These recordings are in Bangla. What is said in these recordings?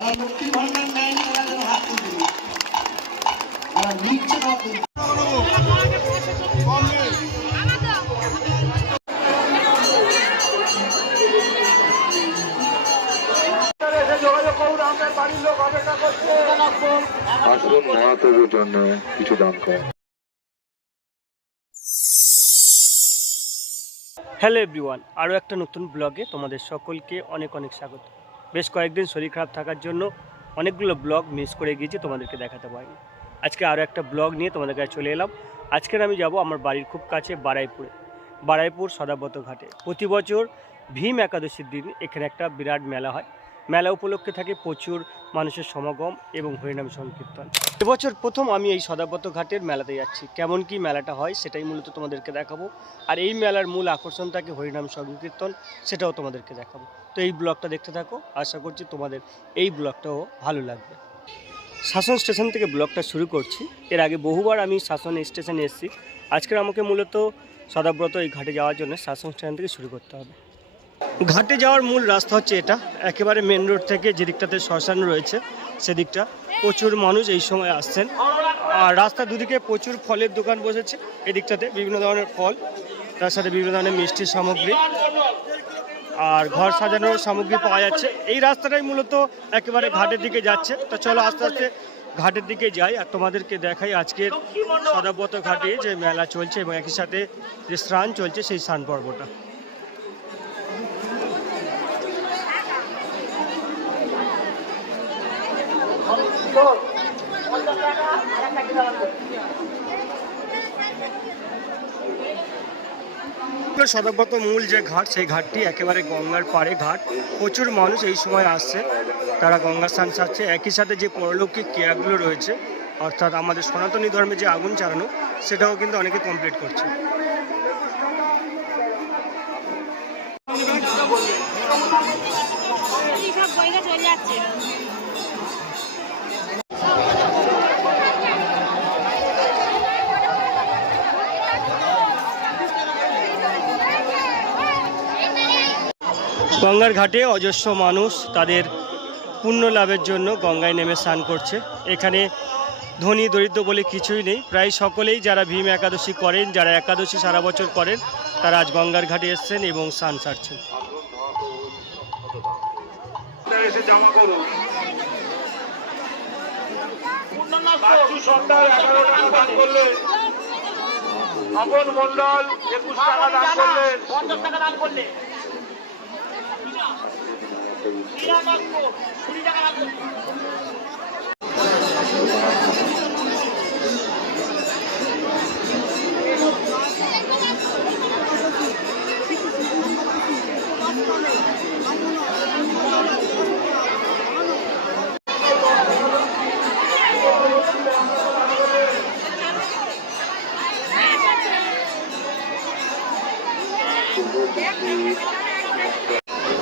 লক্ষ্মী ভান্ডার না তারা যেন হাত তুলবে না। নিচ্ছে তারা আসুন মহাপ্রভুর জন্য কিছু দান করেন হ্যালো এভরিওয়ান আরও একটা নতুন ব্লগে তোমাদের সকলকে অনেক অনেক স্বাগত। বেশ কয়েকদিন শরীর খারাপ থাকার জন্য অনেকগুলো ব্লগ মিস করে গিয়েছি, তোমাদেরকে দেখাতে পারিনি। আজকে আরও একটা ব্লগ নিয়ে তোমাদের কাছে চলে এলাম। আজকের আমি যাব আমার বাড়ির খুব কাছে বারাইপুরে। বারাইপুর সদাব্রত ঘাটে। প্রতি বছর ভীম একাদশীর দিন এখানে একটা বিরাট মেলা হয়। মেলা উপলক্ষে থাকে প্রচুর মানুষের সমাগম এবং হরিনাম সংকীর্তন। এবছর প্রথম আমি এই সদাব্রত ঘাটের মেলাতে যাচ্ছি। কেমন কি মেলাটা হয় সেটাই মূলত তোমাদেরকে দেখাবো। আর এই মেলার মূল আকর্ষণ থাকে হরিনাম সংকীর্তন, সেটাও তোমাদেরকে দেখাবো। তো এই ব্লগটা দেখতে থাকো, আশা করছি তোমাদের এই ব্লগটাও ভালো লাগবে। শাসন স্টেশন থেকে ব্লগটা শুরু করছি। এর আগে বহুবার আমি শাসন স্টেশনে এসেছি। আজকের আমাকে মূলত সদাব্রত এই ঘাটে যাওয়ার জন্য শাসন স্টেশন থেকে শুরু করতে হবে। ঘাটে যাওয়ার মূল রাস্তা হচ্ছে এটা। একেবারে মেন রোড থেকে যে দিকটাতে শ্মশান রয়েছে, সেদিকটা। প্রচুর মানুষ এই সময় আসছেন। আর রাস্তা দুদিকে প্রচুর ফলের দোকান বসেছে, এদিকটাতে বিভিন্ন ধরনের ফল, তার সাথে বিভিন্ন ধরনের মিষ্টির সামগ্রী। আর ঘর সাজানোর সামগ্রী পাওয়া যাচ্ছে। এই রাস্তাটাই মূলত একেবারে ঘাটের দিকে যাচ্ছে। তো চলো আস্তে আস্তে ঘাটের দিকে যাই আর তোমাদেরকে দেখাই আজকের সদাব্রত ঘাটে যে মেলা চলছে এবং একই সাথে যে স্নান চলছে সেই স্নান পর্বটা। সদাব্রত মূল যে ঘাট, সেই ঘাটটি একেবারে গঙ্গার পাড়ে ঘাট। প্রচুর মানুষ এই সময় আসছে। তারা গঙ্গা স্নান সারছে। একই সাথে যে পরলৌকিক ক্রিয়াগুলো রয়েছে, অর্থাৎ আমাদের সনাতনী ধর্মে যে আগুন চালানো, সেটাও কিন্তু অনেকে কমপ্লিট করছে। চলে যাচ্ছে গঙ্গার ঘাটে অজস্র মানুষ তাদের পুণ্য লাভের জন্য গঙ্গায় নেমে স্নান করছে। এখানে ধনী দরিদ্র বলে কিছুই নেই। প্রায় সকলেই যারা ভীম একাদশী করেন যারা একাদশী সারা বছর করেন তারা আজ গঙ্গার ঘাটে এসছেন এবং স্নান সারছেন। এসে জমা করুন বাচ্চু সর্দার এগারো টাকা দান করলেন আপন মন্ডল একুশ টাকা দান করলেন পঞ্চাশ টাকা দান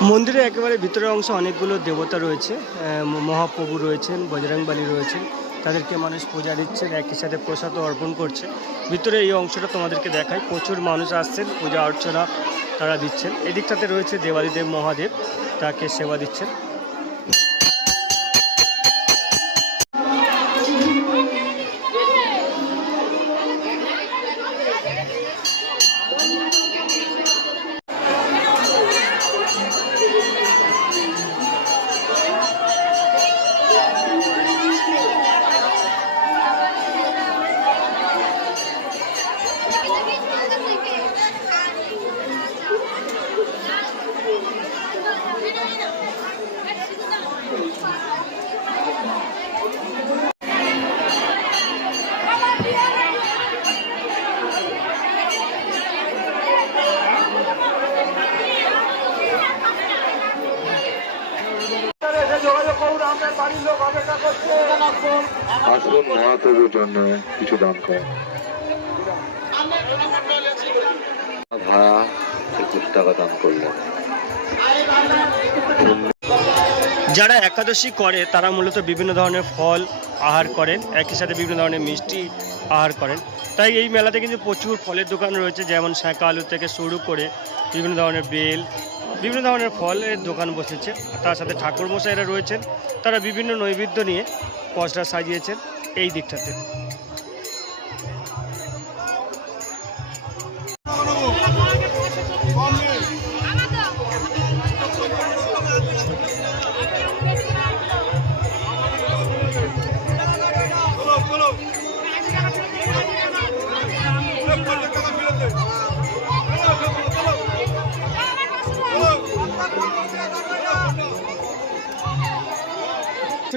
মন্দিরের একেবারে ভিতরের অংশে অনেকগুলো দেবতা রয়েছে মহাপ্রভু রয়েছেন, বজরংবালী রয়েছেন। তাদেরকে মানুষ পূজা দিচ্ছেন, একই সাথে প্রসাদ অর্পণ করছে ভিতরে এই অংশটা তোমাদেরকে দেখায় প্রচুর মানুষ আসছেন, পূজা অর্চনা তারা দিচ্ছেন। এদিকটাতে রয়েছে দেবাদিদেব মহাদেব, তাকে সেবা দিচ্ছেন। আসুন মহাপ্রভুর জন্য কিছু দান করেন। ভাড়া একুশ টাকা দান করলেন। যারা একাদশী করে তারা মূলত বিভিন্ন ধরনের ফল আহার করেন একই সাথে বিভিন্ন ধরনের মিষ্টি আহার করেন। তাই এই মেলাতে কিন্তু প্রচুর ফলের দোকান রয়েছে যেমন শাঁকা আলু থেকে শুরু করে বিভিন্ন ধরনের বেল বিভিন্ন ধরনের ফলের দোকান বসেছে। তার সাথে ঠাকুর মশাইরা রয়েছেন। তারা বিভিন্ন নৈবেদ্য নিয়ে পসরা সাজিয়েছেন এই দিকটাতে।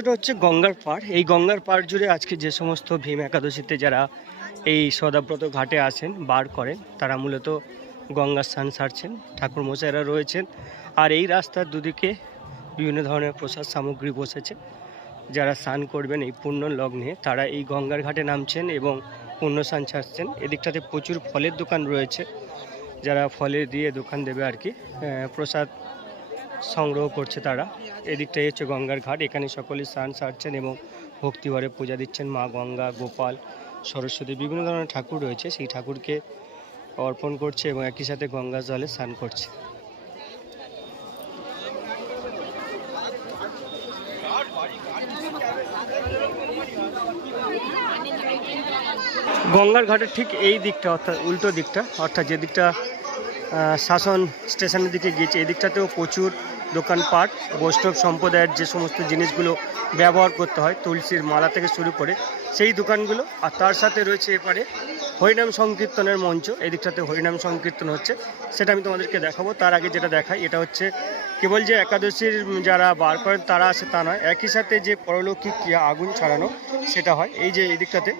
সেটা হচ্ছে গঙ্গার পাড়। এই গঙ্গার পাড় জুড়ে আজকে যে সমস্ত ভীম একাদশীতে যারা এই সদাব্রত ঘাটে আসেন বার করেন, তারা মূলত গঙ্গা স্নান সারছেন ঠাকুর মশাইরা রয়েছেন। আর এই রাস্তার দুদিকে বিভিন্ন ধরনের প্রসাদ সামগ্রী বসেছে। যারা স্নান করবেন এই পূর্ণ লগ্নে, তারা এই গঙ্গার ঘাটে নামছেন এবং পূর্ণ স্নান ছাড়ছেন এদিকটাতে প্রচুর ফলের দোকান রয়েছে। যারা ফলে দিয়ে দোকান দেবে আর কি প্রসাদ সংগ্রহ করছে তারা। এদিকটাই হচ্ছে গঙ্গার ঘাট। এখানে সকলে স্নান সারছেন এবং ভক্তিভরে পূজা দিচ্ছেন মা গঙ্গা, গোপাল, সরস্বতী, বিভিন্ন ধরনের ঠাকুর রয়েছে। সেই ঠাকুরকে অর্পণ করছে এবং একই সাথে গঙ্গা জলে স্নান করছে। গঙ্গার ঘাটের ঠিক এই দিকটা অর্থাৎ উল্টো দিকটা, অর্থাৎ যে দিকটা শাসন স্টেশনের দিকে গিয়েছে। এদিকটাতেও দিকটাতেও প্রচুর দোকানপাট বৈষ্ণব সম্প্রদায়ের যে সমস্ত জিনিসগুলো ব্যবহার করতে হয়, তুলসীর মালা থেকে শুরু করে সেই দোকানগুলো। আর তার সাথে রয়েছে এপারে হরিনাম সংকীর্তনের মঞ্চ। এদিকটাতে হরিনাম সংকীর্তন হচ্ছে, সেটা আমি তোমাদেরকে দেখাবো। তার আগে যেটা দেখাই, এটা হচ্ছে কেবল যে একাদশীর যারা বার করেন, তারা আসে তা নয়। একই সাথে যে পরলৌকিক ক্রিয়া, আগুন ছাড়ানো, সেটা হয়। এই যে এদিকটাতে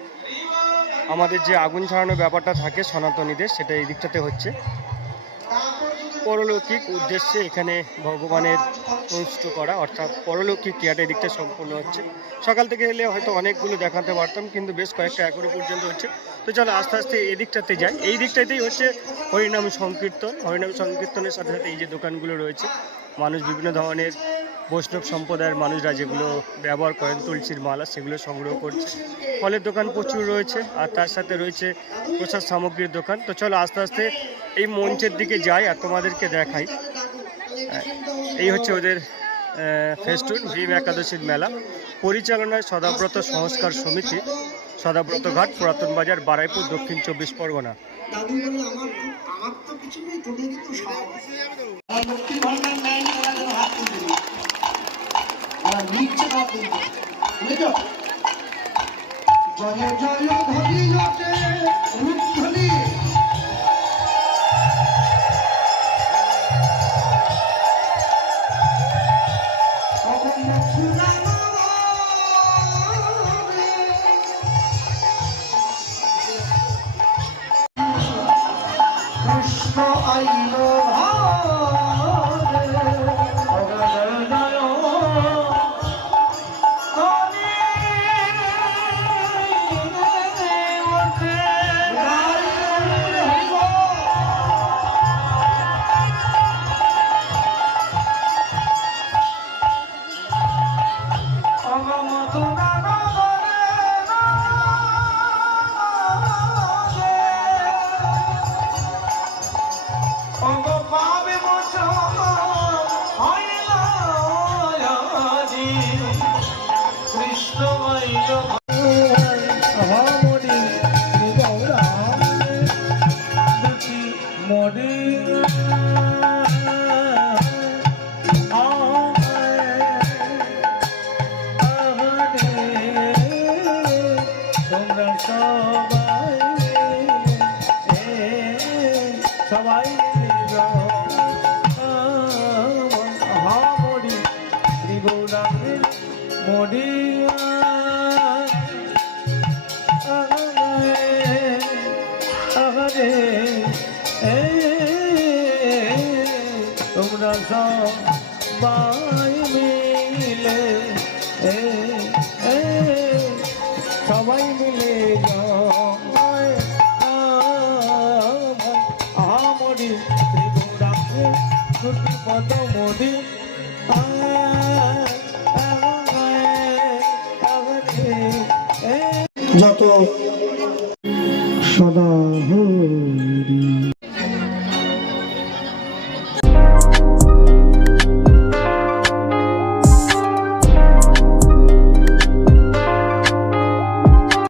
আমাদের যে আগুন ছাড়ানো ব্যাপারটা থাকে, সনাতনীদের, সেটা এই দিকটাতে হচ্ছে। পরলৌকিক উদ্দেশ্যে এখানে ভগবানের অনুষ্ঠিত করা, অর্থাৎ পরলৌকিক ক্রিয়াটা এদিকটা সম্পূর্ণ হচ্ছে। সকাল থেকে এলে হয়তো অনেকগুলো দেখাতে পারতাম, কিন্তু বেশ কয়েকটা এখনও পর্যন্ত হচ্ছে। তো চলো আস্তে আস্তে এদিকটাতে যাই। এই দিকটাতেই হচ্ছে হরিনাম সংকীর্তন। হরিনাম সংকীর্তনের সাথে সাথে এই যে দোকানগুলো রয়েছে, মানুষ বিভিন্ন ধরনের বৈষ্ণব সম্প্রদায়ের মানুষরা যেগুলো ব্যবহার করেন, তুলসীর মালা, সেগুলো সংগ্রহ করছে। ফলের দোকান প্রচুর রয়েছে আর তার সাথে রয়েছে প্রসাদ সামগ্রীর দোকান। তো চলো আস্তে আস্তে এই মঞ্চের দিকে যাই আর তোমাদেরকে দেখাই। এই হচ্ছে ওদের ফেস্টুন, ভীম একাদশীর মেলা। পরিচালনায় সদাব্রত সংস্কার সমিতি, সদাব্রত ঘাট, পুরাতন বাজার, বারাইপুর, দক্ষিণ চব্বিশ পরগনা। আমার তো কিছু নেই কিন্তু ওরা নিচ্ছে হাত কিন্তু বুঝেছ? জয় জয় ধরি জটে অগমতুনা সবাই মরি ত্রিগৌরাঙ্গের মরিয়া তোমরা সবাই মিলে এ যত সদা হুম